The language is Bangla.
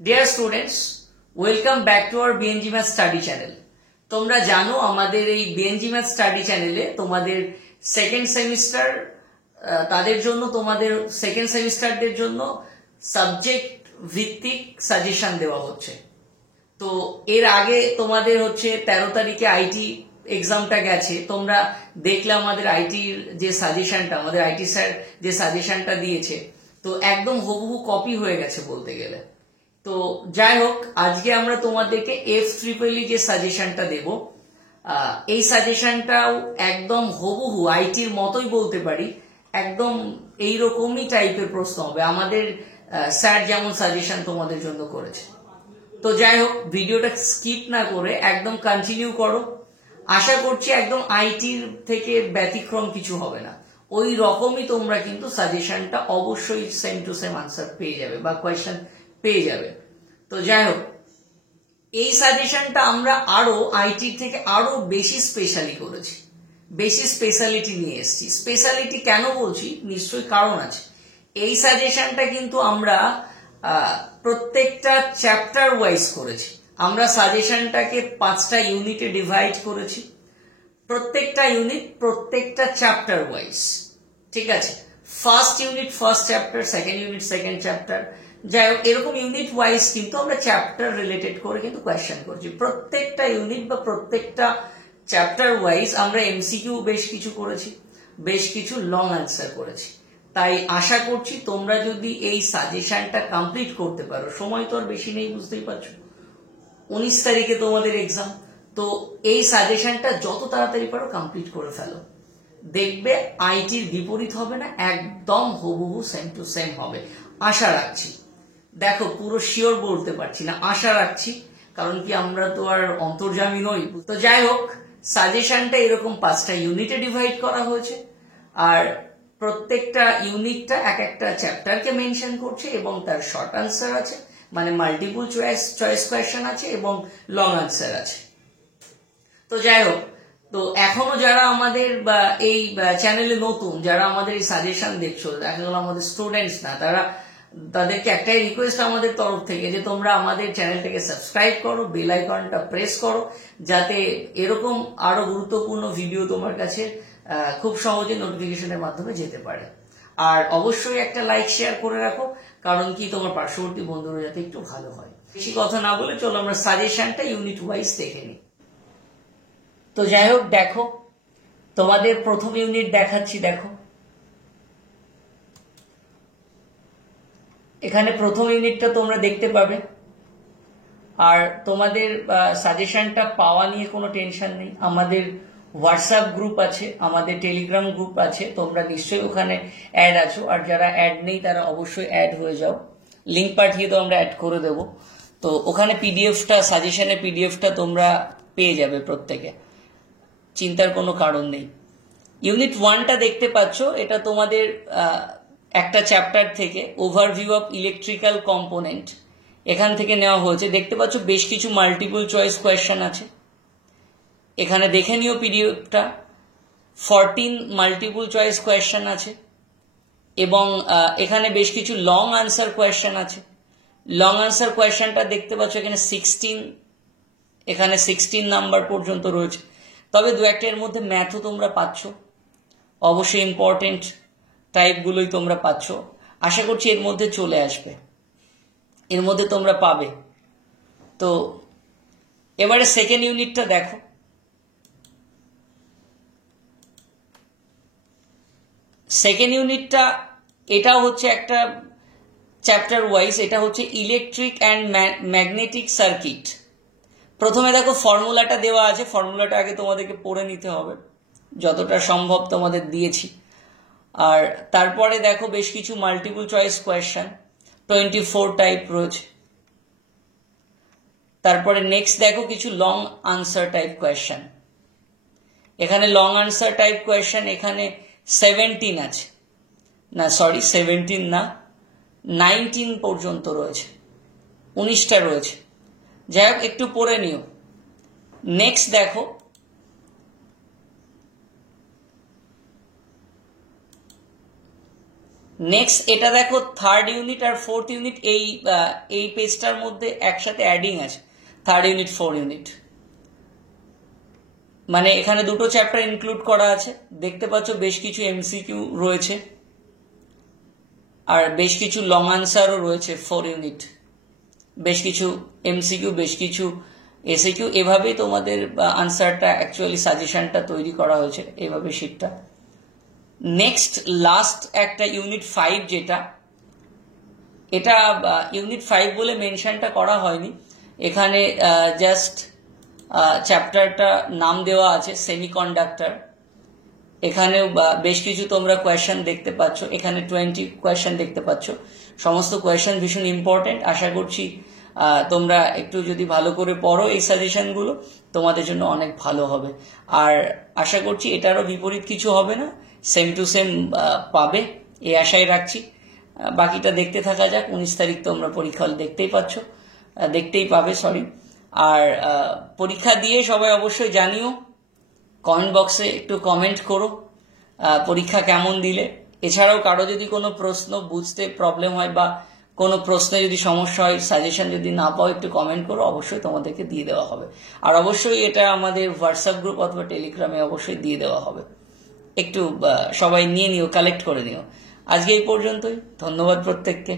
Dear students, welcome back to our BNG Math Study Channel. তোমরা জানো আমাদের এই BNG Math Study Channel এ তোমাদের সেকেন্ড সেমিস্টার তাদের জন্য তোমাদের সেকেন্ড সেমিস্টারদের জন্য সাবজেক্ট ভিত্তিক সাজেশন দেওয়া হচ্ছে। তো এর আগে তোমাদের হচ্ছে 13 তারিখে আইটি এক্সামটা গেছে, তোমরা দেখলে আমাদের আইটির যে সাজেশনটা, আমাদের আইটি স্যার যে সাজেশনটা দিয়েছে, তো একদম হুবহু কপি হয়ে গেছে বলতে গেলে। তো যাই হোক, আজকে আমরা তোমাদেরকে F-EEE যে সাজেশনটা দেব, এই সাজেশনটাও একদম হুবহু আইটির মতোই বলতে পারি, একদম এইরকমই টাইপের প্রশ্ন হবে আমাদের স্যার যেমন সাজেশন তোমাদের জন্য করেছে। তো যাই হোক, ভিডিওটা স্কিপ না করে একদম কন্টিনিউ করো। আশা করছি একদম আইটির থেকে ব্যতিক্রম কিছু হবে না, ওই রকমই তোমরা কিন্তু সাজেশনটা অবশ্যই সেম টু সেম আনসার পেয়ে যাবে বা কোয়েশ্চেন পেয়ে যাবে। তো যাই হোক, এই সাজেশনটা আমরা আরো আইটির থেকে আরো বেশি স্পেশালি করেছি, বেশি স্পেশালিটি নিয়ে এসেছি। স্পেশালিটি কেন বলছি, নিশ্চয়ই কারণ আছে। এই সাজেশনটা কিন্তু আমরা প্রত্যেকটা চ্যাপ্টার ওয়াইজ করেছি। আমরা সাজেশনটাকে 5টা ইউনিটে ডিভাইড করেছি, প্রত্যেকটা ইউনিট প্রত্যেকটা চ্যাপ্টার ওয়াইজ। ঠিক আছে, first unit first chapter, second unit second chapter, যাই হোক এরকম ইউনিট ওয়াইজ কিন্তু আমরা চ্যাপ্টার রিলেটেড করে কিন্তু কোয়েশ্চেন করছি। প্রত্যেকটা ইউনিট বা প্রত্যেকটা চ্যাপ্টার ওয়াইজ আমরা এমসিকিউ বেশ কিছু করেছি, বেশ কিছু লং আনসার করেছি। তাই আশা করছি তোমরা যদি এই সাজেশনটা কমপ্লিট করতে পারো, সময় তো আর বেশি নেই, বুঝতেই পারছো, 19 তারিখে তোমাদের এক্সাম। তো এই সাজেশনটা যত তাড়াতাড়ি পারো কমপ্লিট করে ফেলো, দেখবে আইটির বিপরীত হবে না, একদম হুবহু সেম টু সেম হবে, আশা রাখছি। দেখো, পুরো শিওর বলতে পারছি না, আশা রাখছি, কারণ কি আমরা তো আর অন্তর্যামী নই। তো যাই হোক, সাজেশনটা এরকম 5টা ইউনিটে ডিভাইড করা হয়েছে, আর প্রত্যেকটা ইউনিটটা এক একটা চ্যাপ্টারকে মেনশন করছে এবং তার শর্ট আনসার আছে, মানে মাল্টিপল চয়েস কোয়েশ্চেন আছে এবং লং আনসার আছে। তো যাই হোক, তো এখনো যারা আমাদের এই চ্যানেলে নতুন, যারা আমাদের এই সাজেশন দেখছো, দেখা গেল আমাদের স্টুডেন্টস না, তাদেরকে একটাই রিকোয়েস্ট আমাদের তরফ থেকে যে তোমরা আমাদের চ্যানেলটাকে সাবস্ক্রাইব করো, বেল আইকনটা প্রেস করো, যাতে এরকম আরো গুরুত্বপূর্ণ ভিডিও তোমার কাছে খুব সহজে নোটিফিকেশনের মাধ্যমে যেতে পারে। আর অবশ্যই একটা লাইক শেয়ার করে রাখো, কারণ কি তোমার পার্শ্ববর্তী বন্ধুরা যাতে একটু ভালো হয়। বেশি কথা না বলে চলো আমরা সাজেশনটা ইউনিট ওয়াইজ দেখে নিই। তো যাই হোক, দেখো তোমাদের প্রথম ইউনিট দেখাচ্ছি। দেখো এখানে প্রথম ইউনিটটা তোমরা দেখতে পাবে, আর তোমাদের সাজেশনটা পাওয়া নিয়ে কোনো টেনশন নেই। আমাদের হোয়াটসঅ্যাপ গ্রুপ আছে, আমাদের টেলিগ্রাম গ্রুপ আছে, তোমরা নিশ্চয়ই ওখানে অ্যাড আছো, আর যারা অ্যাড নেই তারা অবশ্যই অ্যাড হয়ে যাও। লিঙ্ক পাঠিয়ে তো আমরা অ্যাড করে দেবো। তো ওখানে পিডিএফটা, সাজেশনের পিডিএফটা তোমরা পেয়ে যাবে প্রত্যেকে, চিন্তার কোনো কারণ নেই। ইউনিট 1টা দেখতে পাচ্ছ, এটা তোমাদের একটা চ্যাপ্টার থেকে ওভারভিউ অফ ইলেকট্রিক্যাল কম্পোনেন্ট, এখান থেকে নেওয়া হয়েছে। দেখতে পাচ্ছ বেশ কিছু মাল্টিপল চয়েস কোয়েশ্চেন আছে, এখানে দেখে নিও পিডিএফটা। 14 মাল্টিপল চয়েস কোয়েশ্চেন আছে এবং এখানে বেশ কিছু লং আনসার কোয়েশ্চেন আছে। লং আনসার কোয়েশ্চেনটা দেখতে পাচ্ছ এখানে 16 নাম্বার পর্যন্ত রয়েছে, তবে দু একটা এর মধ্যে ম্যাথও তোমরা পাচ্ছ, অবশ্যই ইম্পর্টেন্ট টাইপগুলোই তোমরা পাচ্ছ। আশা করছি এর মধ্যে চলে আসবে, এর মধ্যে তোমরা পাবে। তো এবারে সেকেন্ড ইউনিটটা দেখো। সেকেন্ড ইউনিটটা এটাও হচ্ছে একটা চ্যাপ্টার ওয়াইজ, এটা হচ্ছে ইলেকট্রিক অ্যান্ড ম্যাগনেটিক সার্কিট। প্রথমে দেখো ফর্মুলাটা দেওয়া আছে, ফর্মুলাটা আগে তোমাদেরকে পড়ে নিতে হবে, যতটা সম্ভব তোমাদের দিয়েছি। আর তারপরে দেখো বেশ কিছু মাল্টিপল চয়েস কোয়েশ্চেন, 24 টাইপ রয়েছে। তারপরে নেক্সট দেখো কিছু লং আনসার টাইপ কোয়েশ্চেন। এখানে লং আনসার টাইপ কোয়েশ্চেন এখানে 17 আছে, না সরি 17 না, 19 পর্যন্ত রয়েছে, 19টা রয়েছে। যাই হোক, একটু পড়ে নিও। নেক্সট দেখো নেক্সট এটা দেখো, থার্ড ইউনিট আর ফোর্থ ইউনিট এই পেজটার মধ্যে একসাথে অ্যাডিং আছে, থার্ড ইউনিট 4 ইউনিট, মানে এখানে দুটো চ্যাপ্টার ইনক্লুড করা আছে। দেখতে পাচ্ছ বেশ কিছু এমসিকিউ রয়েছে আর বেশ কিছু লং আনসারও রয়েছে 4 ইউনিট, বেশ কিছু এমসিকিউ, বেশ কিছু এসএকিউ, এভাবেই তোমাদের আনসারটা অ্যাকচুয়ালি সাজেশনটা তৈরি করা হয়েছে, এভাবে শিটটা। নেক্সট লাস্ট একটা ইউনিট 5 যেটা, এটা ইউনিট 5 বলে মেনশনটা করা হয়নি, এখানে জাস্ট চ্যাপ্টারটা নাম দেওয়া আছে সেমিকন্ডাক্টর। এখানেও বেশ কিছু তোমরা কোয়েশ্চেন দেখতে পাচ্ছ, এখানে 20 কোয়েশ্চেন দেখতে পাচ্ছ। সমস্ত কোয়েশ্চেন ভীষণ ইম্পর্টেন্ট। আশা করছি তোমরা একটু যদি ভালো করে পড়ো এই সাজেশনগুলো, তোমাদের জন্য অনেক ভালো হবে। আর আশা করছি এটারও বিপরীত কিছু হবে না, সেম টু সেম পাবে এই আশাই রাখছি। বাকিটা দেখতে থাকা যাক। 19 তারিখ তোমরা পরীক্ষা দেখতেই পাবে। আর পরীক্ষা দিয়ে সবাই অবশ্যই জানিও, কমেন্ট বক্সে একটু কমেন্ট করো পরীক্ষা কেমন দিলে। এছাড়াও কারো যদি কোনো প্রশ্ন বুঝতে প্রবলেম হয় বা কোনো প্রশ্নে যদি সমস্যা হয়, সাজেশন যদি না পাও, একটু কমেন্ট করো, অবশ্যই তোমাদেরকে দিয়ে দেওয়া হবে। আর অবশ্যই এটা আমাদের হোয়াটসঅ্যাপ গ্রুপ অথবা টেলিগ্রামে অবশ্যই দিয়ে দেওয়া হবে। একটু সবাই নিয়ে নিও, কালেক্ট করে নিও। আজকে এই পর্যন্তই। ধন্যবাদ প্রত্যেককে।